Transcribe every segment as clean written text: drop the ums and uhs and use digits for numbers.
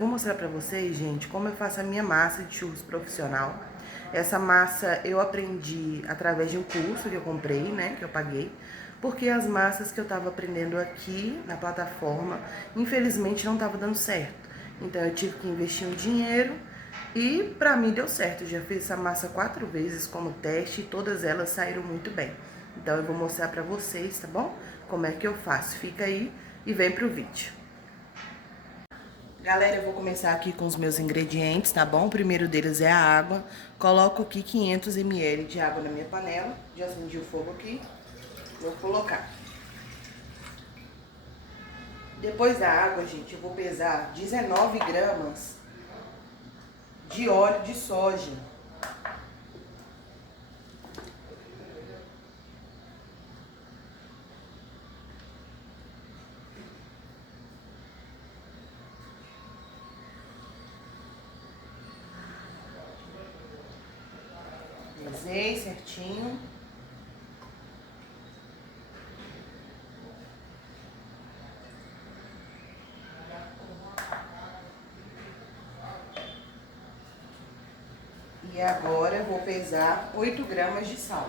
Vou mostrar pra vocês, gente, como eu faço a minha massa de churros profissional. Essa massa eu aprendi através de um curso que eu comprei, né, que eu paguei, porque as massas que eu tava aprendendo aqui na plataforma, infelizmente não tava dando certo. Então eu tive que investir um dinheiro e pra mim deu certo. Eu já fiz essa massa 4 vezes como teste e todas elas saíram muito bem. Então eu vou mostrar pra vocês, tá bom? Como é que eu faço. Fica aí e vem pro vídeo. Galera, eu vou começar aqui com os meus ingredientes, tá bom? O primeiro deles é a água. Coloco aqui 500 ml de água na minha panela. Já acendi o fogo aqui. Vou colocar. Depois da água, gente, eu vou pesar 19 gramas de óleo de soja. Pesei certinho. E agora eu vou pesar 8 gramas de sal.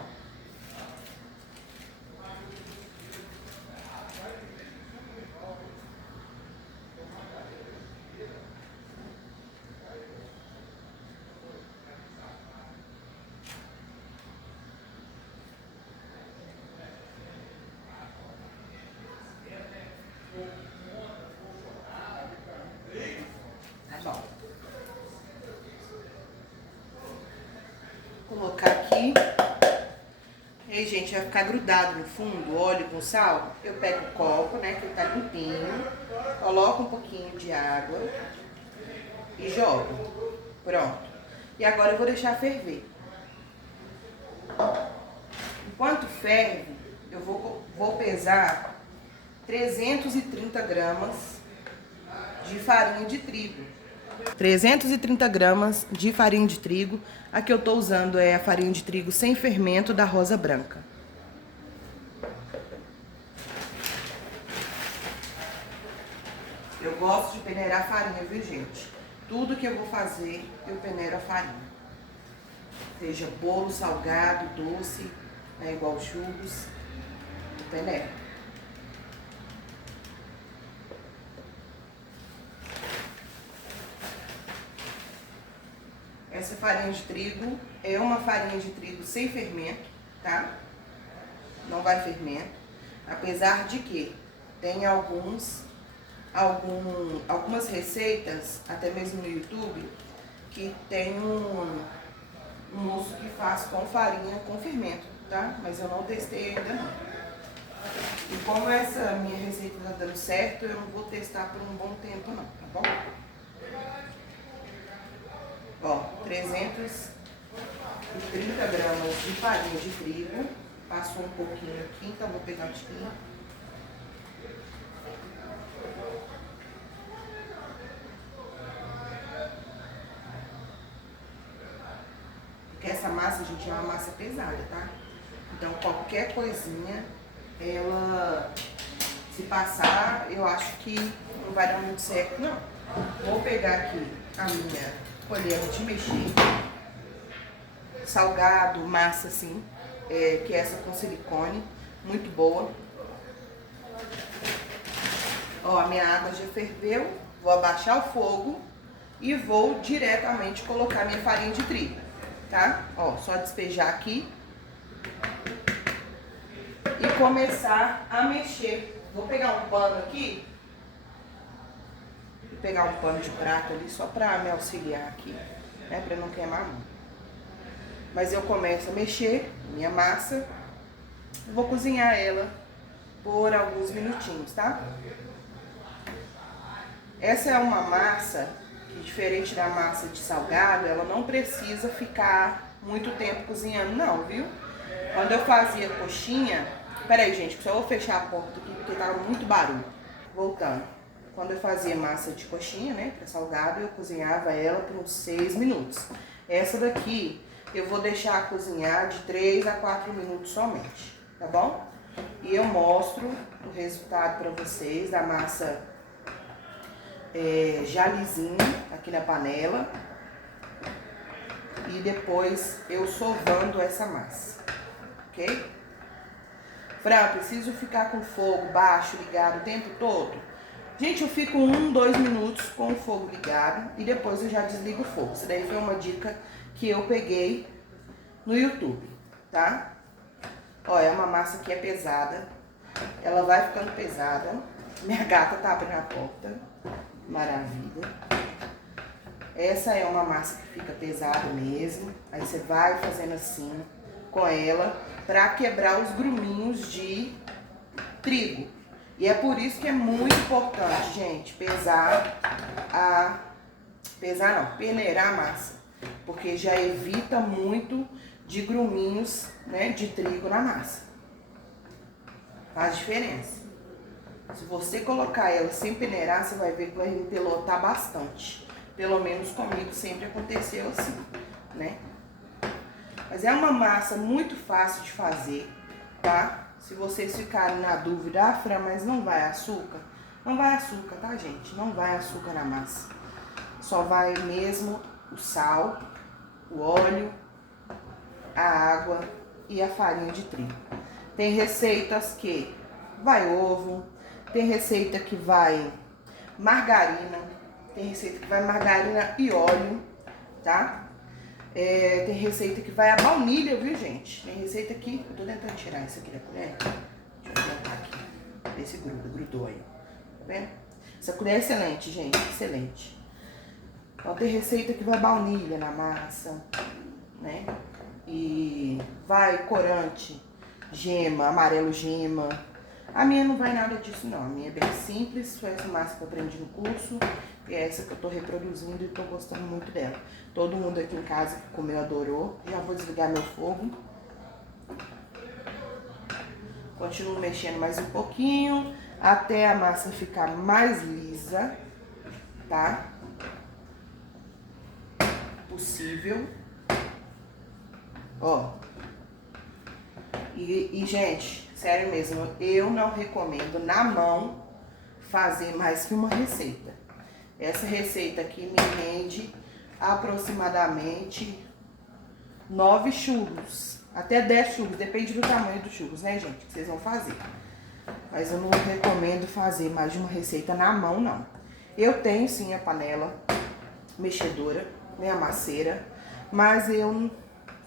Tá bom. Vou colocar aqui. E aí, gente, vai ficar grudado no fundo, óleo com sal. Eu pego o copo, né, que ele tá limpinho, coloco um pouquinho de água e jogo. Pronto. E agora eu vou deixar ferver. Enquanto ferve, eu vou pesar 330 gramas de farinha de trigo. 330 gramas de farinha de trigo. A que eu tô usando é a farinha de trigo sem fermento da Rosa Branca. Eu gosto de peneirar a farinha, viu, gente? Tudo que eu vou fazer, eu peneiro a farinha. Seja bolo, salgado, doce, né, igual churros, eu peneiro. Essa farinha de trigo é uma farinha de trigo sem fermento, tá? Não vai fermento. Apesar de que tem algumas receitas, até mesmo no YouTube, que tem um moço que faz com farinha com fermento, tá? Mas eu não testei ainda não. E como essa minha receita tá dando certo, eu não vou testar por um bom tempo não, tá bom? Ó, 330 gramas de farinha de trigo. Passou um pouquinho aqui, então vou pegar um tiquinho. Porque essa massa, gente, é uma massa pesada, tá? Então qualquer coisinha, ela se passar, eu acho que não vai dar muito certo, não. Vou pegar aqui a minha colher de mexer. Salgado, massa assim, que é essa com silicone, muito boa. Ó, a minha água já ferveu, vou abaixar o fogo e vou diretamente colocar minha farinha de trigo, tá? Ó, só despejar aqui e começar a mexer. Vou pegar um pano aqui, vou pegar um pano de prato ali só pra me auxiliar aqui, né, pra não queimar a mão. Mas eu começo a mexer minha massa, vou cozinhar ela por alguns minutinhos, tá? Essa é uma massa que, diferente da massa de salgado, ela não precisa ficar muito tempo cozinhando não, viu? Quando eu fazia coxinha... Peraí, gente, só vou fechar a porta aqui porque tá muito barulho. Voltando. Quando eu fazia massa de coxinha, né, pra salgado, eu cozinhava ela por uns 6 minutos. Essa daqui eu vou deixar cozinhar de 3 a 4 minutos somente, tá bom? E eu mostro o resultado pra vocês da massa já lisinho aqui na panela. E depois eu sovando essa massa, ok? Fran, preciso ficar com o fogo baixo, ligado o tempo todo? Gente, eu fico 1, 2 minutos com o fogo ligado e depois eu já desligo o fogo. Isso daí foi uma dica que eu peguei no YouTube, tá? Olha, é uma massa que é pesada. Ela vai ficando pesada. Minha gata tá abrindo a porta. Maravilha. Essa é uma massa que fica pesada mesmo. Aí você vai fazendo assim com ela pra quebrar os gruminhos de trigo. E é por isso que é muito importante, gente, peneirar a massa. Porque já evita muito de gruminhos, né, de trigo na massa. Faz diferença. Se você colocar ela sem peneirar, você vai ver que vai empelotar bastante. Pelo menos comigo sempre aconteceu assim, né? Mas é uma massa muito fácil de fazer, tá? Se vocês ficarem na dúvida, ah, Fran, mas não vai açúcar? Não vai açúcar, tá, gente? Não vai açúcar na massa. Só vai mesmo o sal, o óleo, a água e a farinha de trigo. Tem receitas que vai ovo, tem receita que vai margarina, tem receita que vai margarina e óleo, tá? Tem receita que vai a baunilha, viu, gente? Tem receita que... Eu tô tentando tirar isso aqui da colher. Deixa eu tentar aqui. Ver se grudou aí. Tá vendo? Essa colher é excelente, gente. Excelente. Então, tem receita que vai baunilha na massa, né? E vai corante, gema, amarelo gema. A minha não vai nada disso, não. A minha é bem simples. Foi essa massa que eu aprendi no curso. E é essa que eu tô reproduzindo e tô gostando muito dela. Todo mundo aqui em casa que comeu adorou. Já vou desligar meu fogo. Continuo mexendo mais um pouquinho até a massa ficar mais lisa, tá? Possível. Ó. E gente, sério mesmo, eu não recomendo na mão fazer mais que uma receita. Essa receita aqui me rende aproximadamente 9 churros, até 10 churros, depende do tamanho dos churros, né, gente, que vocês vão fazer. Mas eu não recomendo fazer mais de uma receita na mão, não. Eu tenho sim a panela mexedora, né, a masseira, mas eu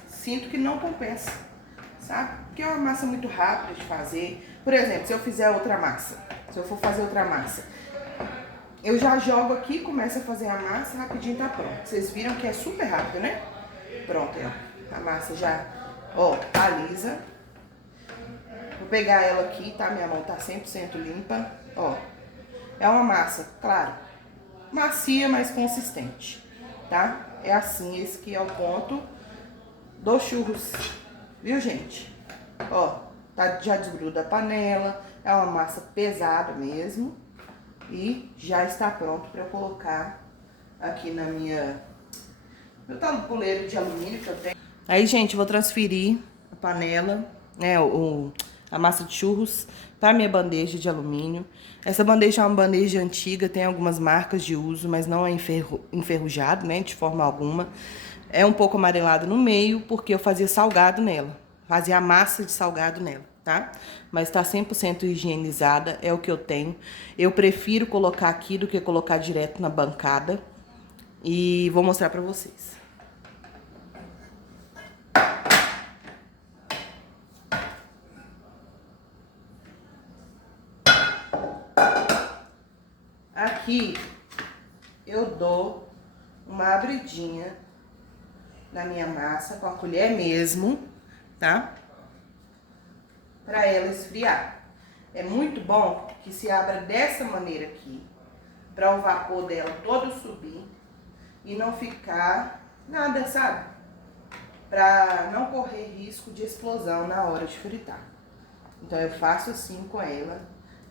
sinto que não compensa, sabe? Porque é uma massa muito rápida de fazer. Por exemplo, se eu fizer outra massa, se eu for fazer outra massa, eu já jogo aqui, começo a fazer a massa, rapidinho tá pronto. Vocês viram que é super rápido, né? Pronto, ó. A massa já, ó, tá lisa. Vou pegar ela aqui, tá? Minha mão tá 100% limpa, ó. É uma massa, claro, macia, mas consistente, tá? É assim, esse aqui é o ponto dos churros, viu, gente? Ó, tá, já desgruda a panela, é uma massa pesada mesmo. E já está pronto para eu colocar aqui na meu tabuleiro de alumínio que eu tenho. Aí, gente, vou transferir a panela, né, a massa de churros para minha bandeja de alumínio. Essa bandeja é uma bandeja antiga, tem algumas marcas de uso, mas não é enferrujado, né, de forma alguma. É um pouco amarelado no meio, porque eu fazia salgado nela. Fazia a massa de salgado nela, tá? Mas tá 100% higienizada, é o que eu tenho. Eu prefiro colocar aqui do que colocar direto na bancada. E vou mostrar pra vocês. Aqui eu dou uma abridinha na minha massa com a colher mesmo, tá? Pra ela esfriar. É muito bom que se abra dessa maneira aqui, para o vapor dela todo subir e não ficar nada, sabe? Pra não correr risco de explosão na hora de fritar. Então eu faço assim com ela,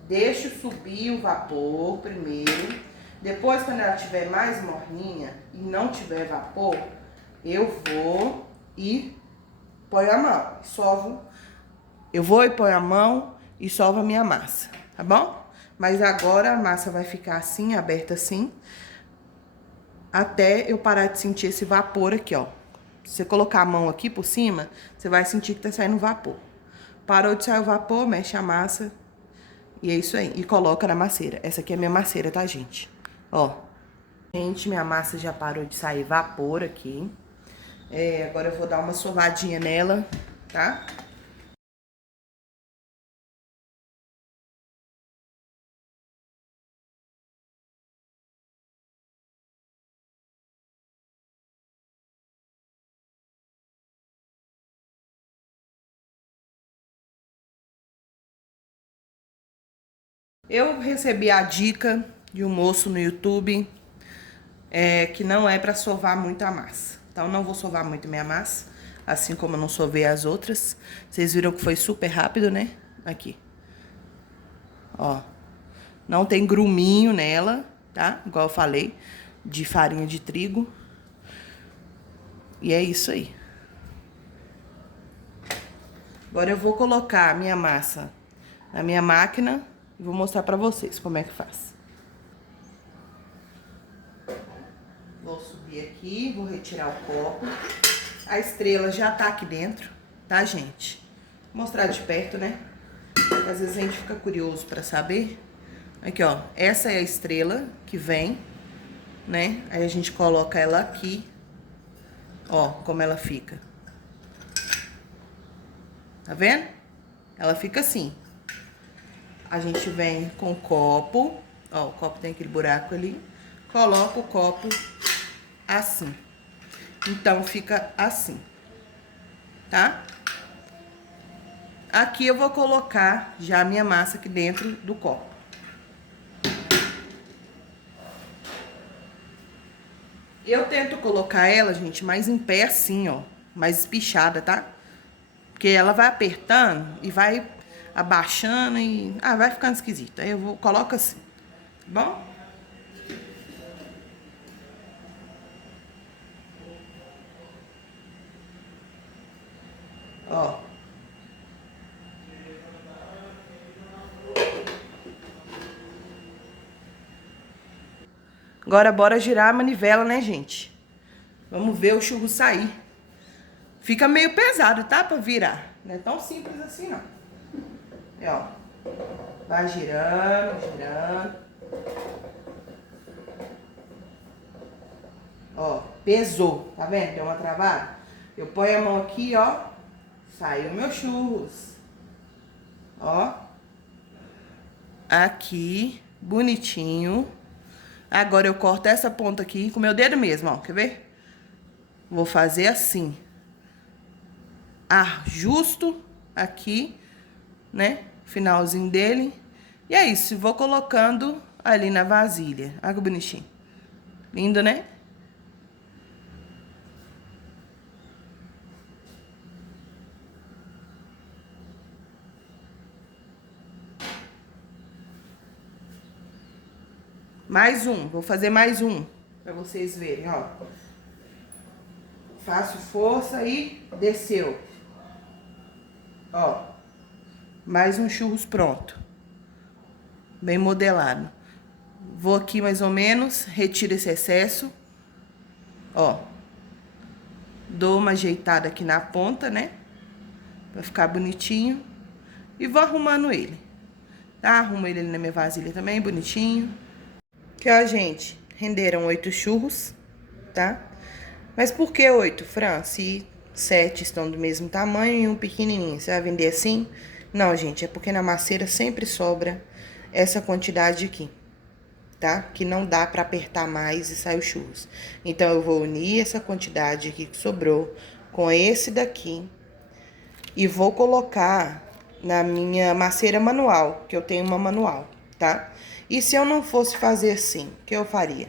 deixo subir o vapor primeiro, depois quando ela estiver mais morninha e não tiver vapor, eu vou e ponho a mão, sovo. Eu vou e ponho a mão e sovo a minha massa, tá bom? Mas agora a massa vai ficar assim, aberta assim, até eu parar de sentir esse vapor aqui, ó. Se você colocar a mão aqui por cima, você vai sentir que tá saindo vapor. Parou de sair o vapor, mexe a massa. E é isso aí. E coloca na masseira. Essa aqui é a minha masseira, tá, gente? Ó. Gente, minha massa já parou de sair vapor aqui. Agora eu vou dar uma sovadinha nela, tá? Eu recebi a dica de um moço no YouTube que não é pra sovar muito a massa. Então, não vou sovar muito minha massa, assim como eu não sovei as outras. Vocês viram que foi super rápido, né? Aqui. Ó. Não tem gruminho nela, tá? Igual eu falei, de farinha de trigo. E é isso aí. Agora eu vou colocar a minha massa na minha máquina e vou mostrar pra vocês como é que faz. Vou subir aqui, vou retirar o copo. A estrela já tá aqui dentro, tá, gente? Vou mostrar de perto, né? Às vezes a gente fica curioso pra saber. Aqui, ó. Essa é a estrela que vem, né? Aí a gente coloca ela aqui. Ó, como ela fica. Tá vendo? Ela fica assim. A gente vem com o copo. Ó, o copo tem aquele buraco ali. Coloca o copo assim. Então, fica assim. Tá? Aqui eu vou colocar já a minha massa aqui dentro do copo. Eu tento colocar ela, gente, mais em pé assim, ó. Mais espichada, tá? Porque ela vai apertando e vai abaixando e... Ah, vai ficando esquisito. Aí eu coloco assim, tá bom? Ó. Agora bora girar a manivela, né, gente? Vamos ver o churro sair. Fica meio pesado, tá? Pra virar. Não é tão simples assim, não. E, ó. Vai girando, girando. Ó, pesou. Tá vendo? Deu uma travada. Eu ponho a mão aqui, ó. Saiu meu churros. Ó. Aqui, bonitinho. Agora eu corto essa ponta aqui com meu dedo mesmo, ó. Quer ver? Vou fazer assim. Justo aqui, né? Finalzinho dele. E é isso. Vou colocando ali na vasilha. Olha que bonitinho. Lindo, né? Mais um. Vou fazer mais um. Pra vocês verem, ó. Faço força e desceu. Ó. Mais um churros pronto. Bem modelado. Vou aqui mais ou menos, retiro esse excesso. Ó. Dou uma ajeitada aqui na ponta, né? Pra ficar bonitinho. E vou arrumando ele. Tá? Arrumo ele ali na minha vasilha também, bonitinho. Aqui, ó, gente. Renderam 8 churros, tá? Mas por que 8, Fran? Se 7 estão do mesmo tamanho e um pequenininho, você vai vender assim? Não, gente, é porque na masseira sempre sobra essa quantidade aqui, tá? Que não dá pra apertar mais e sair os churros. Então, eu vou unir essa quantidade aqui que sobrou com esse daqui e vou colocar na minha masseira manual, que eu tenho uma manual, tá? E se eu não fosse fazer assim, o que eu faria?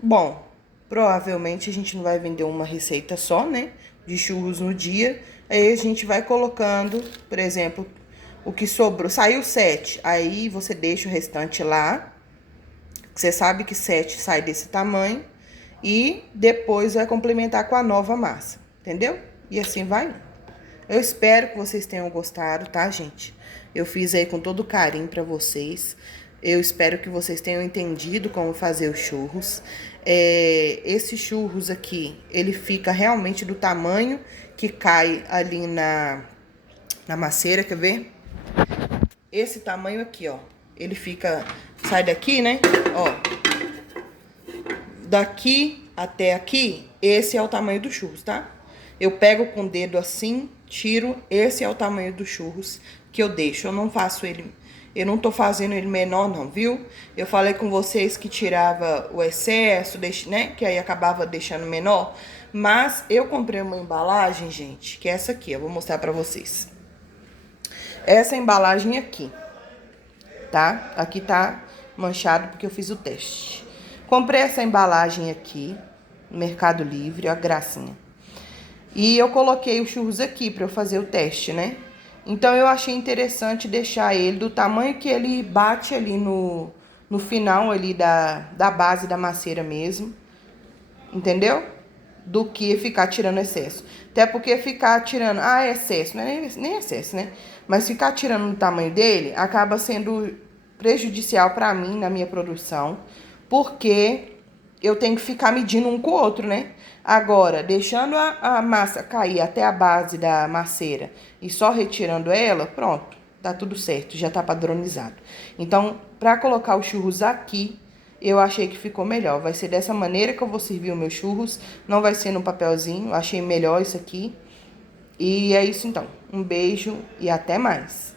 Bom, provavelmente a gente não vai vender uma receita só, né? De churros no dia. Aí a gente vai colocando, por exemplo, o que sobrou. Saiu 7, aí você deixa o restante lá. Você sabe que 7 sai desse tamanho. E depois vai complementar com a nova massa, entendeu? E assim vai. Eu espero que vocês tenham gostado, tá, gente? Eu fiz aí com todo carinho pra vocês. Eu espero que vocês tenham entendido como fazer os churros. Esse churros aqui, ele fica realmente do tamanho que cai ali na maceira, quer ver? Esse tamanho aqui, ó. Ele fica, sai daqui, né? Ó. Daqui até aqui, esse é o tamanho do churros, tá? Eu pego com o dedo assim, tiro, esse é o tamanho do churros que eu deixo. Eu não faço ele, eu não tô fazendo ele menor não, viu? Eu falei com vocês que tirava o excesso, né? Que aí acabava deixando menor. Mas eu comprei uma embalagem, gente, que é essa aqui, eu vou mostrar pra vocês. Essa embalagem aqui, tá? Aqui tá manchado porque eu fiz o teste. Comprei essa embalagem aqui no Mercado Livre, ó, a gracinha. E eu coloquei os churros aqui pra eu fazer o teste, né? Então eu achei interessante deixar ele do tamanho que ele bate ali no final ali da base da maceira mesmo. Entendeu? Do que ficar tirando excesso. Até porque ficar tirando... Ah, é excesso. Não é nem excesso, né? Mas ficar tirando no tamanho dele acaba sendo prejudicial pra mim na minha produção. Porque eu tenho que ficar medindo um com o outro, né? Agora, deixando a massa cair até a base da maceira e só retirando ela, pronto, tá tudo certo, já tá padronizado. Então, pra colocar os churros aqui, eu achei que ficou melhor. Vai ser dessa maneira que eu vou servir os meus churros, não vai ser no papelzinho, achei melhor isso aqui. E é isso então, um beijo e até mais.